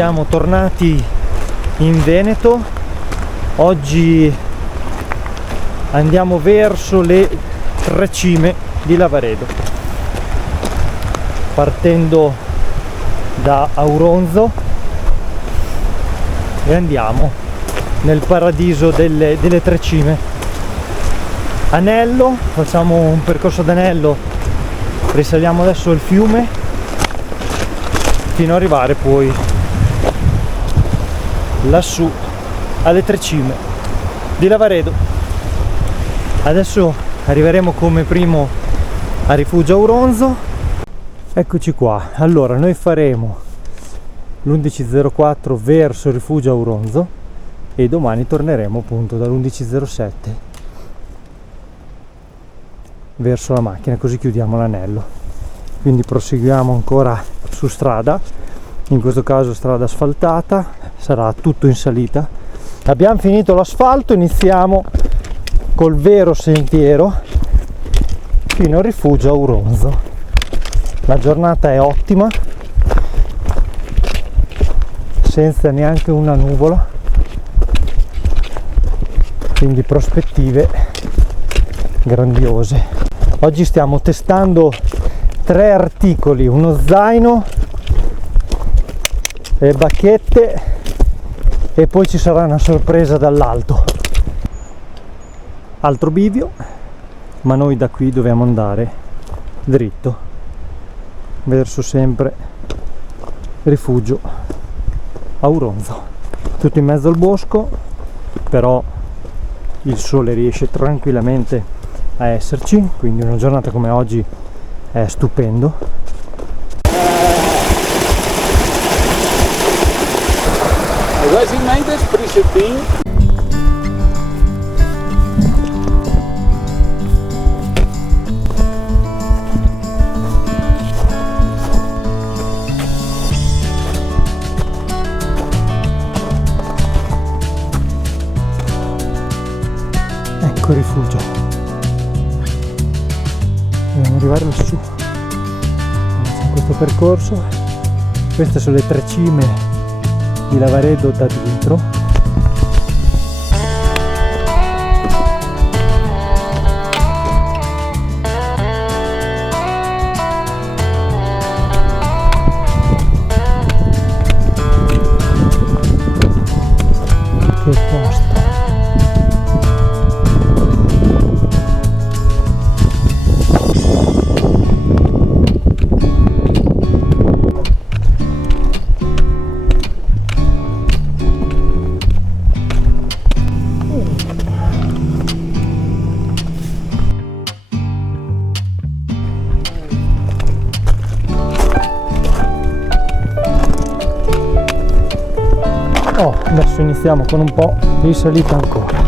siamo tornati in Veneto. Oggi andiamo verso le Tre Cime di Lavaredo, partendo da Auronzo, e andiamo nel paradiso delle Tre Cime. Anello, facciamo un percorso ad anello, risaliamo adesso il fiume fino ad arrivare poi lassù alle Tre Cime di Lavaredo. Adesso arriveremo come primo a Rifugio Auronzo. Eccoci qua. Allora noi faremo l'11.04 verso Rifugio Auronzo e domani torneremo appunto dall'11.07 verso la macchina, così chiudiamo l'anello. Quindi proseguiamo ancora su strada, in questo caso strada asfaltata, sarà tutto in salita. Abbiamo finito l'asfalto, iniziamo col vero sentiero fino al Rifugio Auronzo. La giornata è ottima, senza neanche una nuvola, quindi prospettive grandiose. Oggi stiamo testando 3 articoli, uno zaino, le bacchette e poi ci sarà una sorpresa dall'alto. Altro bivio, ma noi da qui dobbiamo andare dritto verso sempre Rifugio Auronzo. Tutto in mezzo al bosco, però il sole riesce tranquillamente a esserci, quindi una giornata come oggi è stupendo. Resignated pre-shipping. Ecco il rifugio. Dobbiamo arrivare lassù. Facciamo questo percorso. Queste sono le Tre Cime di Lavaredo da dentro. Che posto. Adesso iniziamo con un po' di salita ancora.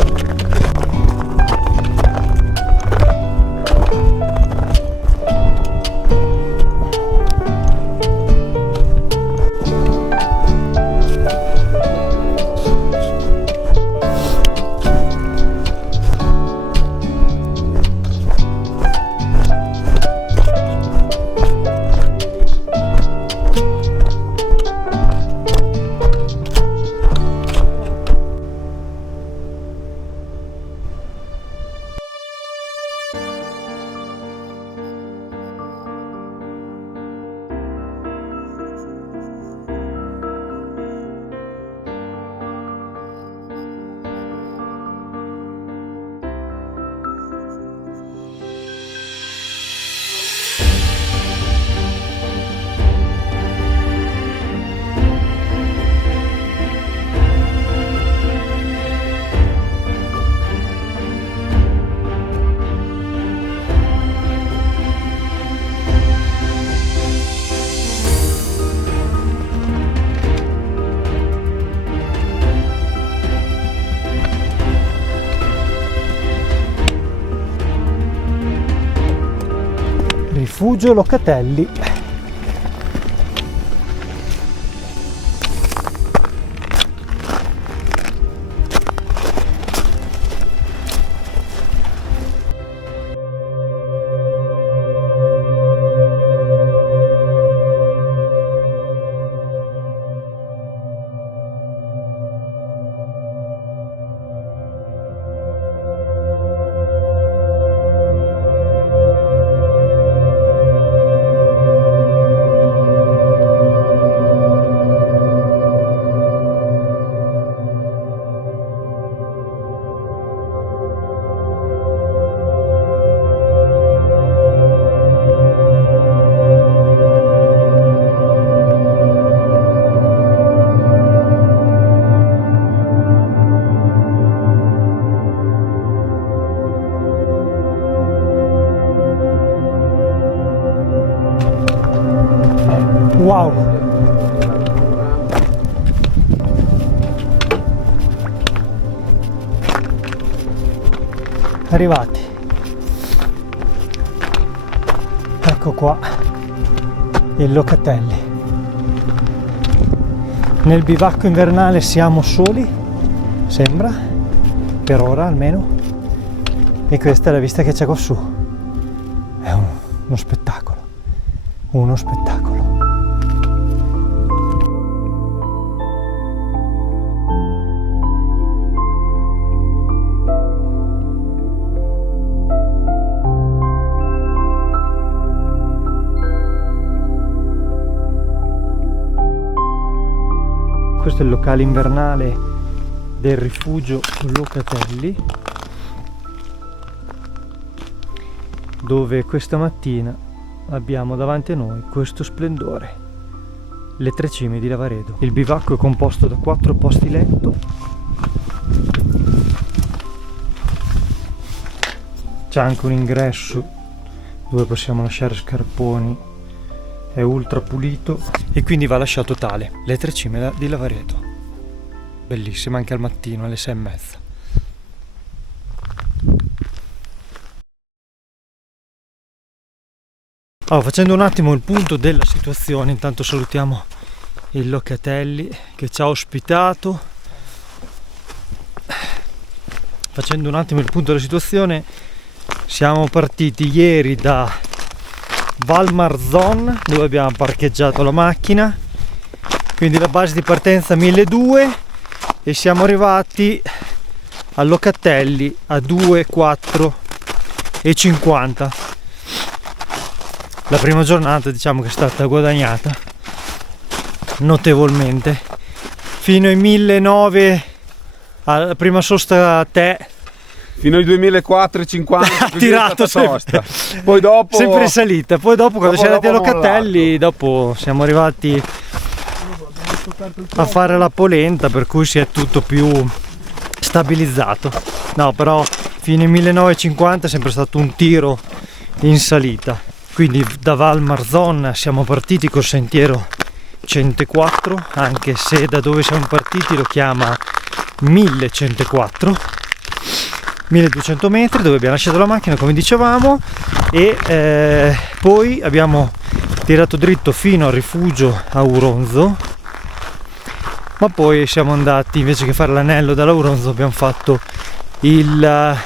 Rifugio Locatelli. Wow! Arrivati. Ecco qua il Locatelli. Nel bivacco invernale siamo soli, sembra, per ora almeno, e questa è la vista che c'è qua su. È uno spettacolo, uno spettacolo. Questo è il locale invernale del rifugio Locatelli, dove questa mattina abbiamo davanti a noi questo splendore, le Tre Cime di Lavaredo. Il bivacco è composto da 4 posti letto, c'è anche un ingresso dove possiamo lasciare scarponi, è ultra pulito e quindi va lasciato tale. Le Tre Cime di Lavaredo, bellissima anche al mattino alle 6:30. Allora, facendo un attimo il punto della situazione, intanto salutiamo il Locatelli che ci ha ospitato. Facendo un attimo il punto della situazione, siamo partiti ieri da Valmarzon, dove abbiamo parcheggiato la macchina, quindi la base di partenza 1200, e siamo arrivati a Locatelli a 2, 4 e 50. La prima giornata diciamo che è stata guadagnata notevolmente, fino ai 1900 alla prima sosta a te. Fino ai 2450 ha tirato sempre. Poi dopo sempre in salita, poi dopo quando siamo andati a Locatelli, dopo siamo arrivati a fare la polenta, per cui si è tutto più stabilizzato. No, però fino ai 1950 è sempre stato un tiro in salita. Quindi da Valmarzon siamo partiti col sentiero 104, anche se da dove siamo partiti lo chiama 1104, 1200 metri, dove abbiamo lasciato la macchina come dicevamo, e poi abbiamo tirato dritto fino al rifugio a Auronzo, ma poi siamo andati, invece che fare l'anello dall'Auronzo, abbiamo fatto il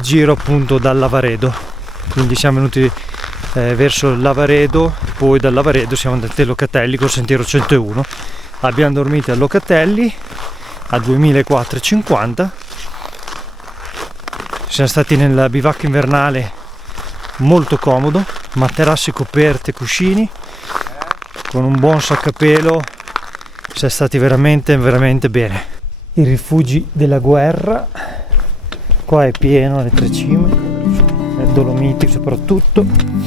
giro appunto dal Lavaredo, quindi siamo venuti verso il Lavaredo, poi dal Lavaredo siamo andati a Locatelli col sentiero 101, abbiamo dormito a Locatelli a 2450. Siamo stati nel bivacco invernale molto comodo, materassi coperte, cuscini, con un buon sacca-pelo, siamo stati veramente veramente bene. I rifugi della guerra, qua è pieno alle Tre Cime, Dolomiti soprattutto.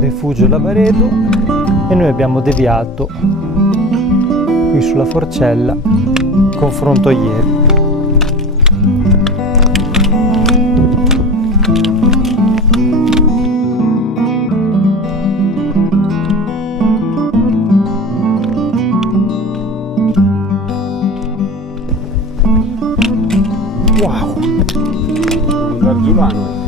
Rifugio Lavaredo, e noi abbiamo deviato qui sulla Forcella, confronto a ieri. Wow! andare giù là noi.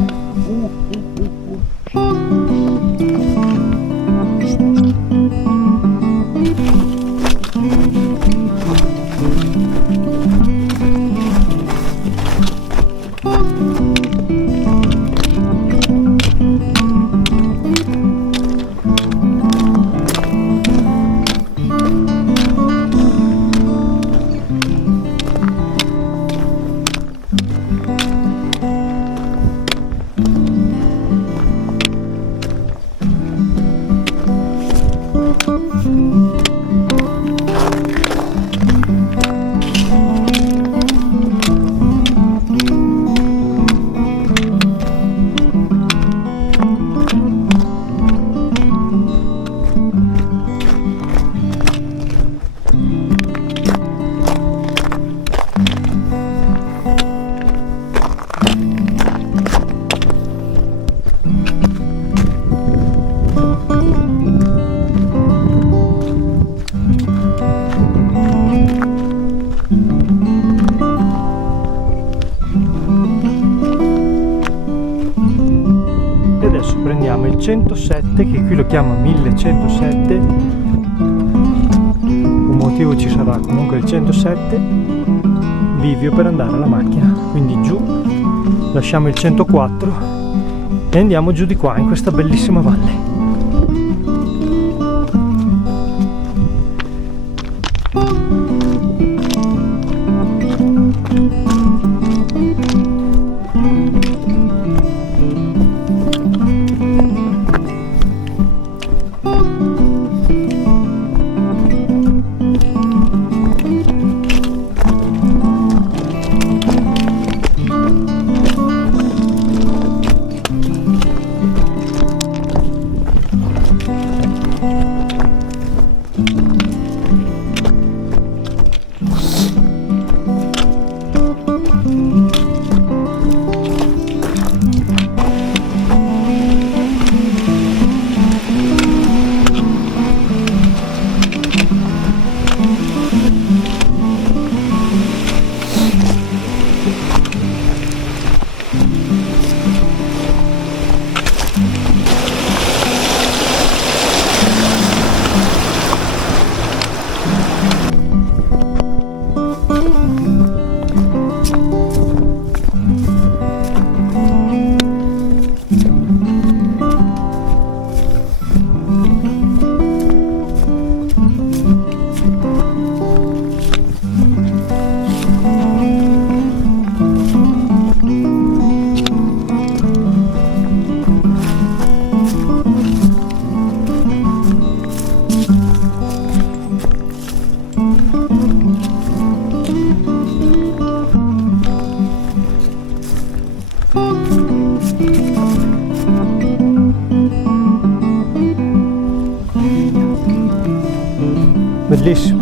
adesso prendiamo il 107, che qui lo chiama 1107, un motivo ci sarà, comunque il 107 bivio per andare alla macchina, quindi giù lasciamo il 104 e andiamo giù di qua in questa bellissima valle. Bellissimo.